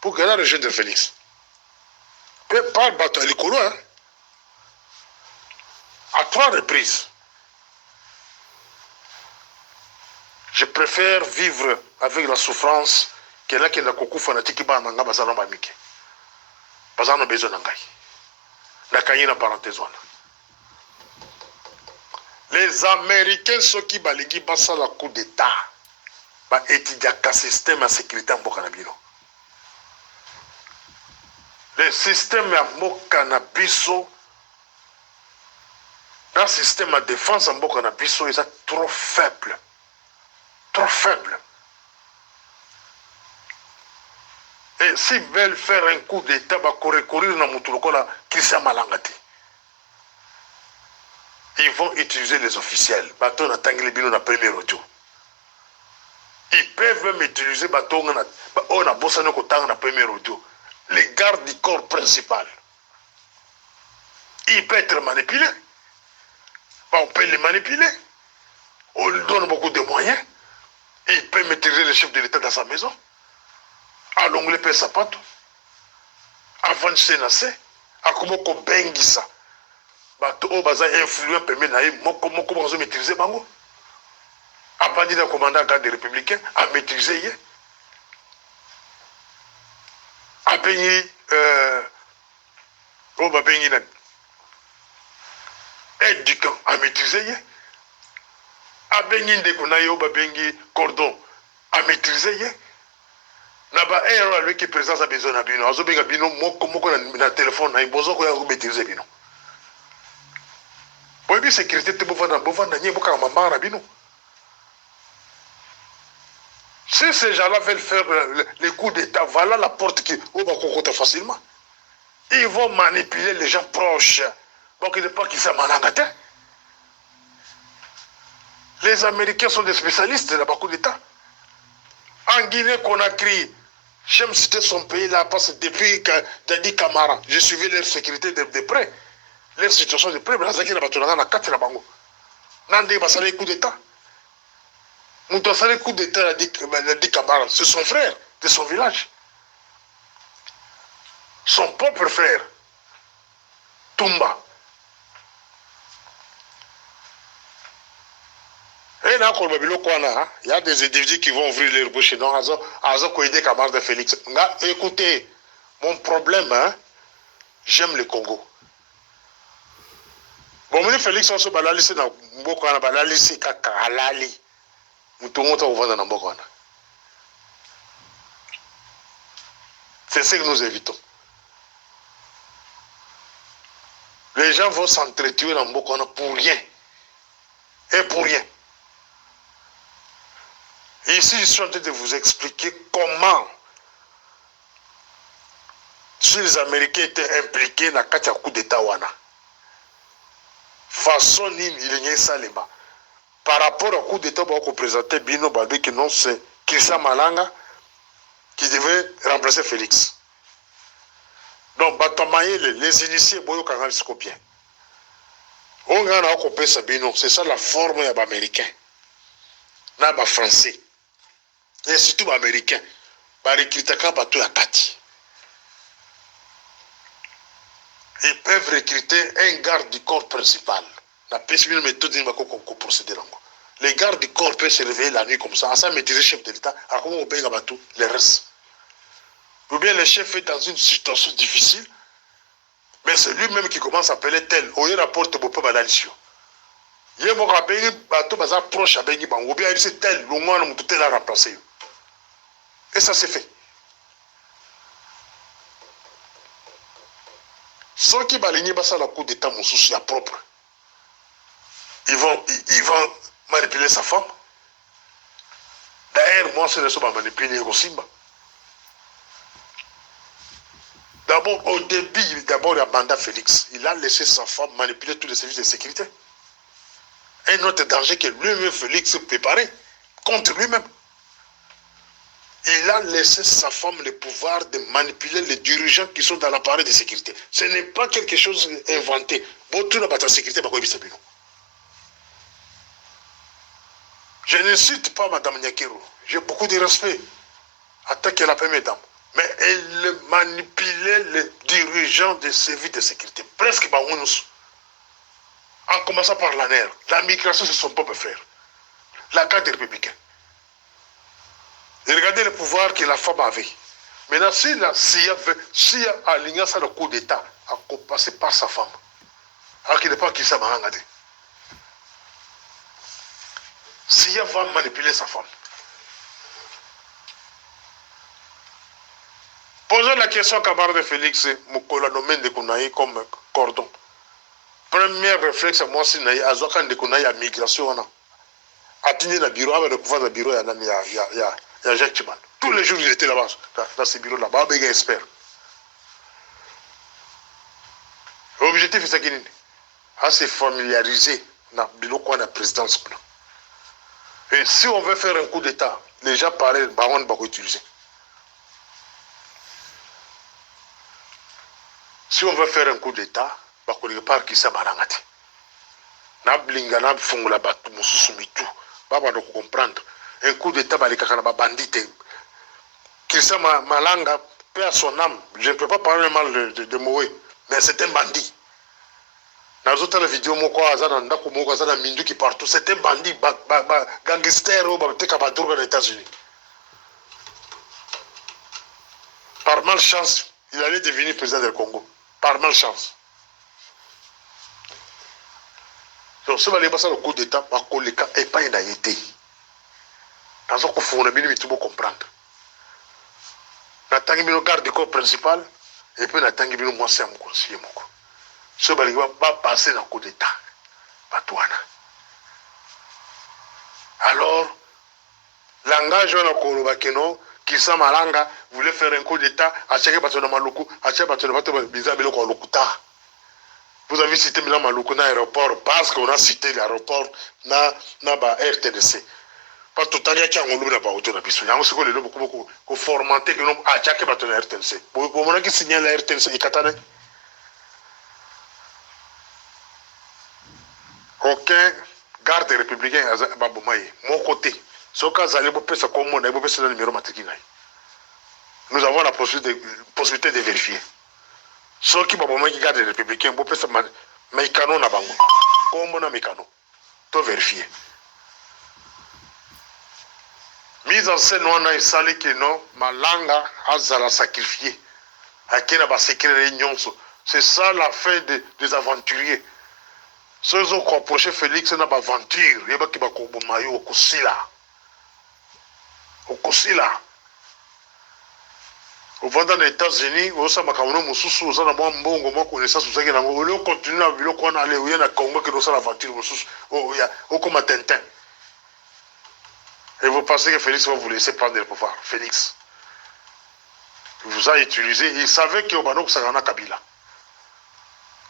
pour que la région de Félix. Pas le bateau, il est couru, hein? À 3 reprises. Je préfère vivre avec la souffrance que là qui est la coucou fanatique qui va dans bazar mamike. Bazar no besoin d'angai. La cahier la parenthèse. Les Américains, ceux qui baligi basa la coup d'État, bah étudier le système de sécurité en Bokanabino. Le système de Bokanabiso, le système de défense en Bokanabiso, il est trop faible. Trop faible. Et s'ils veulent faire un coup d'État, ils vont recourir à Moutoulokola, Christian Malangati. Ils vont utiliser les officiels. Bateau n'a tangli bino na premier audio. Ils peuvent même utiliser bateau on a bossé no kotanga na premier audio. Les gardes du corps principal. Il peut être manipulé. On peut les manipuler. On lui donne beaucoup de moyens. Et il peut maîtriser le chef de l'État dans sa maison. À l'onglet peut sapato. Avant de se lancer. À comment qu'on bengi ça. Bateau au bazar influent permet naïf. Comment on maîtriser bango. A pas dit d'un commandant garde républicain à maîtriser. A payé oyo babengi nani aide du camp amaîtrise ye abengi ndeko na ye oyo babengi cordon amaîtrise ye na baere oyo alobaki présence a besoin na bino azobenga bino moko na telefone na ye bozokoya komaîtrise bino boyebi sécurité te bovanda nye bokaka mambanga na bino. Si ces gens-là veulent faire les coups d'État, voilà la porte qui va facilement. Ils vont manipuler les gens proches. Donc il n'est pas qu'ils s'en malangate. Les Américains sont des spécialistes de la coup d'État. En Guinée-Conakry, j'aime citer son pays là, parce que depuis Dadi Camara, j'ai suivi leur sécurité de près. Leur situation de près, mais là, c'est la carte la bango. Nandé va saler coup d'État. Moutouassale coup d'État dit Kamara, c'est son frère de son village. Son propre frère, Toumba. Et là, il y a des individus qui vont ouvrir leur bouche. Donc, Azo Koïdé Kamara de Félix. Écoutez, mon problème, hein, j'aime le Congo. Bon, moi, Félix, on se balali, c'est dans Mbokana, balali, c'est Kakalali. C'est ce que nous évitons. Les gens vont s'entretuer dans Mbokana pour rien. Et pour rien. Et ici, je suis en train de vous expliquer comment, si les Américains étaient impliqués dans le coup d'État, façon il y a Salema. Par rapport au coup d'État qu'on présentait, Bino Balbi, que non, c'est Christian Malanga qui devait remplacer Félix. Donc, les initiés, Boyo Kangal Skopien. On a coupé ça, Bino. C'est ça la forme américaine. N'a pas français. Et surtout américain. Par recruter bateau à Kati. Ils peuvent recruter un garde du corps principal. La principale méthode de procéder. Les gardes du corps peuvent se réveiller la nuit comme ça, sans maîtriser le chef de l'État, à comment on paye les restes. Ou bien le chef est dans une situation difficile, mais c'est lui-même qui commence à appeler tel, ou il rapporte beaucoup de l'addition. Il y a un pays bateau proche à Bengi Bang, ou bien il c'est tel, le moins tout est là remplacé. Et ça s'est fait. Ceux qui balagnent la coup d'État, mon souci à propre. Ils vont manipuler sa femme. D'ailleurs, moi, c'est le seul à manipuler aussi. D'abord, au début, il y a Banda Félix. Il a laissé sa femme manipuler tous les services de sécurité. Un autre danger que lui-même, Félix, préparait contre lui-même. Il a laissé sa femme le pouvoir de manipuler les dirigeants qui sont dans l'appareil de sécurité. Ce n'est pas quelque chose inventé. Je ne cite pas Mme Nyakero. J'ai beaucoup de respect. Attaque qu'elle a fait, mesdames. Mais elle manipulait les dirigeants des services de sécurité. Presque Baounous. En commençant par la NER. La migration, c'est son propre frère. La carte républicaine. Et regardez le pouvoir que la femme avait. Maintenant, si la CIA a aligné ça le coup d'État, a passé par sa femme. Alors qu'il n'est pas qui ça m'a regardé. CIA va manipuler sa femme. Posez la question à camarade de Félix, Moukola nommé de Kounaï comme cordon. Premier réflexe, moi, c'est qu'il y a de Kounaï à migration. A tenu le bureau, avec le pouvoir du bureau, il y a Jacques Chiman. Tous les jours, il était là-bas, dans ce bureau-là. Il y a un expert. L'objectif, c'est qu'il a se familiariser dans le bureau de la présidence. Et si on veut faire un coup d'État, les gens parlent, on va utiliser. Si on veut faire un coup d'État, on va pas qui ça marangati. Na blinga na fungula batu mususu mitu. Baba doit comprendre. Un coup d'État va les kakana bandite. Christian Malanga, paix à son âme. Je ne peux pas parler mal de Moé, mais c'est un bandit. Dans les autres vidéos, qui partout, c'est un bandit, gangster aux États-Unis. Par malchance, il allait devenir président du Congo. par malchance. Donc, si vous allez passer le coup d'État, les cas n'est pas une été. Dans ce qu'on fait, on a tout comprendre. Na tangi bino garde corps principal et puis na tangi bino moi c'est mon conseiller moko. Ce bali va passer dans coup d'état. Batouana. Alors langage on a koloba keno Kisa Malanga voulait faire un coup d'état à chaque bateau de Maluku, à chaque bateau de bateau bizarre ko lokuta. Vous avez cité Milan Maluku dans l'aéroport parce qu'on a cité l'aéroport na ba RTDC. Parce que tout à qui a un na ba auto na biso. Yango siko le beaucoup ko formaté que non à chaque bateau de RTDC. Bon mon qui signale la RTDC ikatane. Aucun garde républicain à Baboumaï, mon côté. Ce cas allez vous faire comme on a vous faire le numéro matricule. Nous avons la possibilité de vérifier. Ceux qui Baboumaï qui garde les républicains, vous faire mécano na bango. Comme on a mécano. Tout vérifier. Mise en scène, on a essayé que non, Malanga a la sacrifié. À qui n'a pas sécuré réunion. C'est ça la fin des aventuriers. Ceux qui ont approché Félix n'a pas aventure. Il y a qui va kobomayo au Kosila. Au Kosila. Au vendant des États-Unis, au Samakamono Moussou, au Zanabon Bongo, moi connaissance, au Zagana, au lieu de continuer à vivre qu'on allait, où il y a un Congo qui doit l'aventure, au comme Tintin. Et vous pensez que Félix va vous laisser prendre le pouvoir. Félix. Il vous a utilisé. Il savait qu'il y a un Sakana Kabila.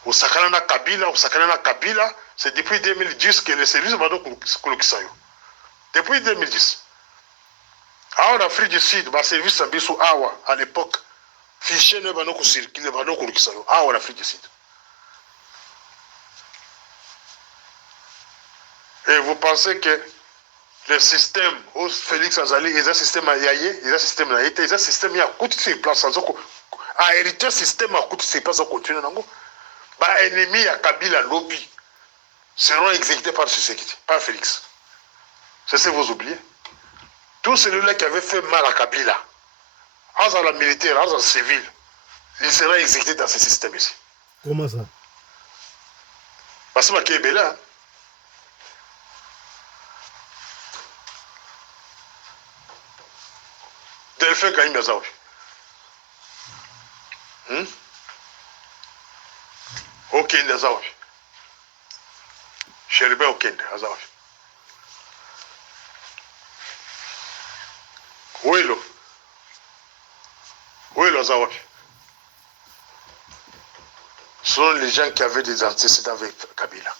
Au Sakana Kabila, c'est depuis 2010 que le service va donc Kouloukisayo. Depuis 2010. En Afrique du Sud, le service Sabissou Awa, à l'époque, fichier ne va donc circuler, va donc Kouloukisayo. En Afrique du Sud. Et vous pensez que le système où Félix Azali, il y a un système à Yaye, il y a un système à Yaye, il y a un système à coûter ses places, à hériter un système à coûter ses places, à continuer. Bah, ennemi à Kabila lobby seront exécutés par Tshisekedi, par Félix. C'est ce que vous oubliez. Tous celui-là qui avait fait mal à Kabila, en la militaire, en la civil, il sera exécuté dans ce système ici. Comment ça? Parce que est là. Delphin Kaïm Yazaoui. Okende Azaoui. Chéribé Okende Azaoui. Ouelo. Ouelo Azaoui. Ce sont les gens qui avaient des antécédents avec Kabila.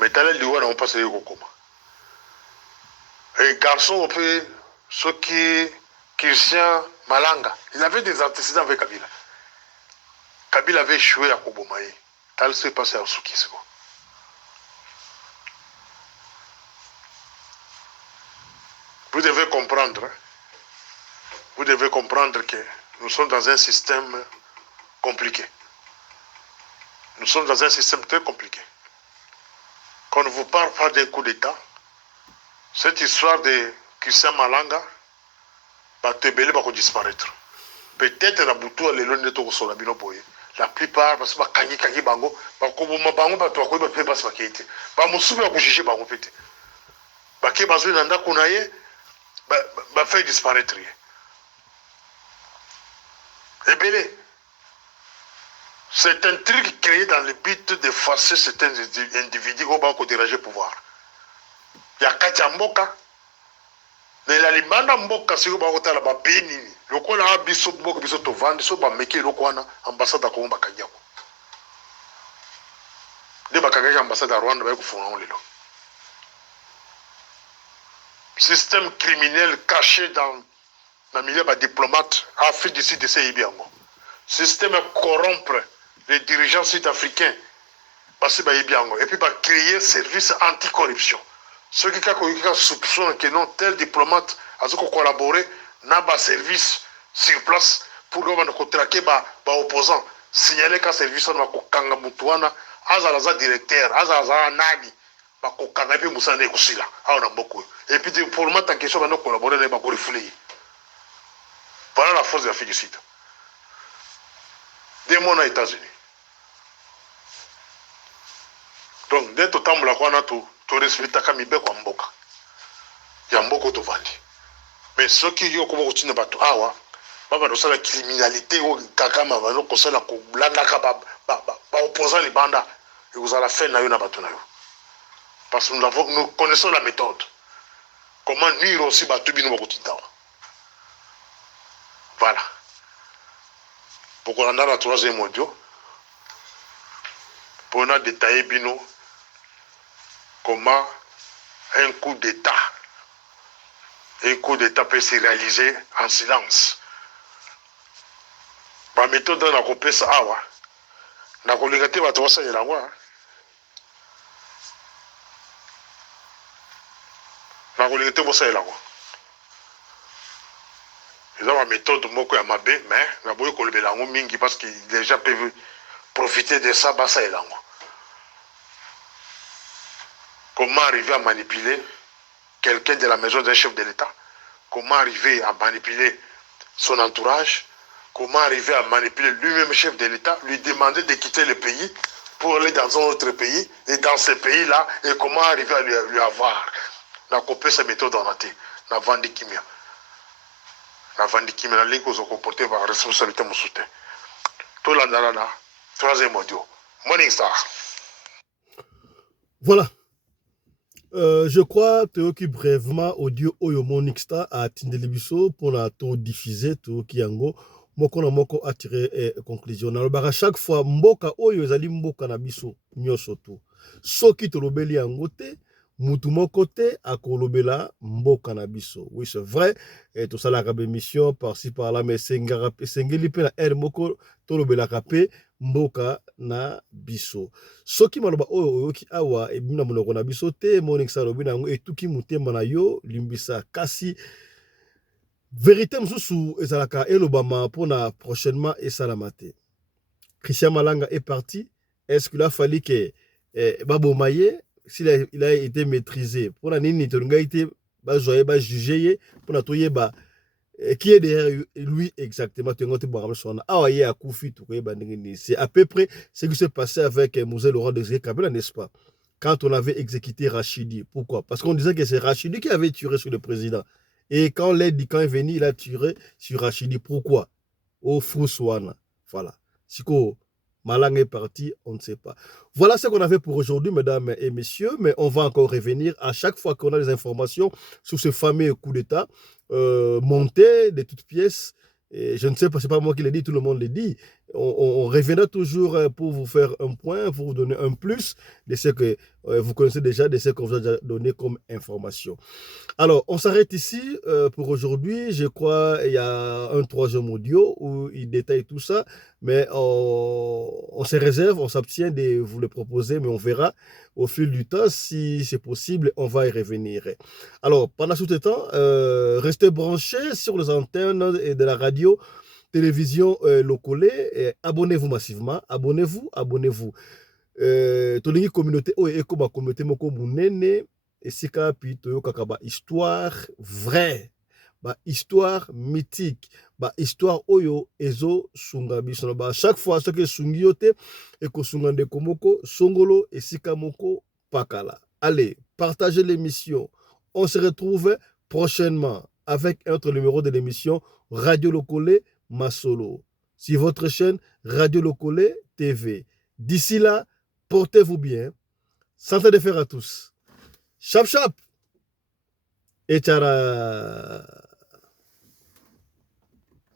Mais dans les lieux, on n'a pas passé au coma. Et garçon, on peut, ceux qui. Christian Malanga, il avait des antécédents avec Kabila. Kabila avait échoué à Kobomaye. Tal s'est passé à Souki. Vous devez comprendre. Vous devez comprendre que nous sommes dans un système compliqué. Nous sommes dans un système très compliqué. Quand on ne vous parle pas d'un coup d'État, cette histoire de Christian Malanga, Batebele va disparaître. Peut-être la boutou les lois de tout sur la binopoye. La plupart parce que kangi bango, ba koboma bango ba to ko ba pe bas bakete. Ba musubi ba kujiger bango pete. Ba ke bazo nanda kunaye ba fait disparaître. Et belé. C'est un truc créé dans le but d'effacer certains individus au banco déranger pouvoir. Il y a Kachamboka. Mais la libanda mboka siko ba kotala ba peni lokola abiso mboka biso to vandi so ba meki lokwana ambassade ko mba kanyako de bakagaja ambassade à Rwanda ba ko fona lelo système criminel caché dans la milieu ba diplomate Afrique du Sud de Seibiango système corrompre les dirigeants sud-africains parce ba Ibiango et puis ba créer service anticorruption. Ceux qui soupçonnent que non, tel diplomate a collaboré dans le service sur place pour traquer les opposants. Signaler qu'un service na kokanga mutuana, azalaza directeur, azalaza nani, ba kokanga puis musane kusila. Ah on a beaucoup. Et puis diplomate en question va collaborer avec ba refoulé. Voilà la force de la Félicite. 2 mois aux États-Unis. Donc, dès que tu as tu respectes comme il y a mboka. Il y a mboka to vandi. Mais ceux qui ont comme routine bato awa, baba do la criminalité ou kakama ba no kosala ko blanda ka ba opposant les bandas et vous allez faire na yo na bato na yo. Parce que nous connaissons la méthode. Comment nuire aussi bato bino bakotinda. Voilà. Pour qu'on ait la 3e audio, pour nous détailler bino comment un coup d'État peut se réaliser en silence. La méthode dans la compétence awa, na kolingate ba tosa yelangwa. Na kolingate bosa yelangwa. Ils ont une méthode moko ya mabe, mais na boyo kolobela ngo mingi parce que les gens peuvent profiter de ça basa yelangwa. Comment arriver à manipuler quelqu'un de la maison d'un chef de l'État? Comment arriver à manipuler son entourage? Comment arriver à manipuler lui-même chef de l'État, lui demander de quitter le pays pour aller dans un autre pays, et dans ce pays-là, et comment arriver à lui avoir? On a copié cette méthode en athée, on a vendu kimia. On a vendu kimia, la ligne qu'on a comporté par responsabilité mon soutien. Tout là, 3e audio. Morning Star. Voilà. Je crois que brièvement audio Oyo Monixta a atteint biso pour la tout diffuser tout qui yango moko na moko attirer conclusion na lobaka chaque fois mboka oyo ezali mboka na biso nyoso tout soki tolobeli yango te mutu moko te akolobela mboka na biso. Oui, c'est vrai, et tout ça la émission par-ci par-là, mais sengeli pe na air moko tolobelaka pe mboka na biso. Soki maloba oyo ki awa e bina monoko na biso te Morning Star lobi nango etuki mutema na yo limbisa kasi vérité msusu ezalaka elobama pona prochainement esalamate. Christian Malanga est parti. Est-ce qu'il a fallu que Babo Maye, s'il il a été maîtrisé, pour la nini tonga été jugé, pour la toye ba qui est derrière lui exactement? C'est à peu près ce qui s'est passé avec Mosé Laurent Désiré Kabila, n'est-ce pas? Quand on avait exécuté Rachidi. Pourquoi? Parce qu'on disait que c'est Rachidi qui avait tiré sur le président. Et quand l'aide, quand il est venu, il a tiré sur Rachidi. Pourquoi? Au Froussoana. Voilà. Siko Malanga est parti, on ne sait pas. Voilà ce qu'on avait pour aujourd'hui, mesdames et messieurs, mais on va encore revenir à chaque fois qu'on a des informations sur ce fameux coup d'État monté de toutes pièces. Et je ne sais pas, c'est pas moi qui l'ai dit, tout le monde le dit. On reviendra toujours pour vous faire un point, pour vous donner un plus de ce que vous connaissez déjà, de ce qu'on vous a déjà donné comme information. Alors, on s'arrête ici pour aujourd'hui. Je crois qu'il y a un 3e audio où il détaille tout ça, mais on se réserve, on s'abstient de vous le proposer, mais on verra au fil du temps si c'est possible, on va y revenir. Alors, pendant tout ce temps, restez branchés sur les antennes de la radio, télévision locale, abonnez-vous massivement, abonnez-vous. Tolingi communauté, ma communauté moko munene, et si kapi toyokaka ba histoire vraie, ba histoire mythique, ba histoire oyo ezo sunga biso ba chaque fois ce que sungi yote et ko sunga ndeko moko songolo et sika moko pakala. Allez, partagez l'émission. On se retrouve prochainement avec un autre numéro de l'émission Radio Lokole Masolo sur votre chaîne Radio Lokole TV. D'ici là, portez-vous bien. Santé de fer à tous. Chap chap et tchara.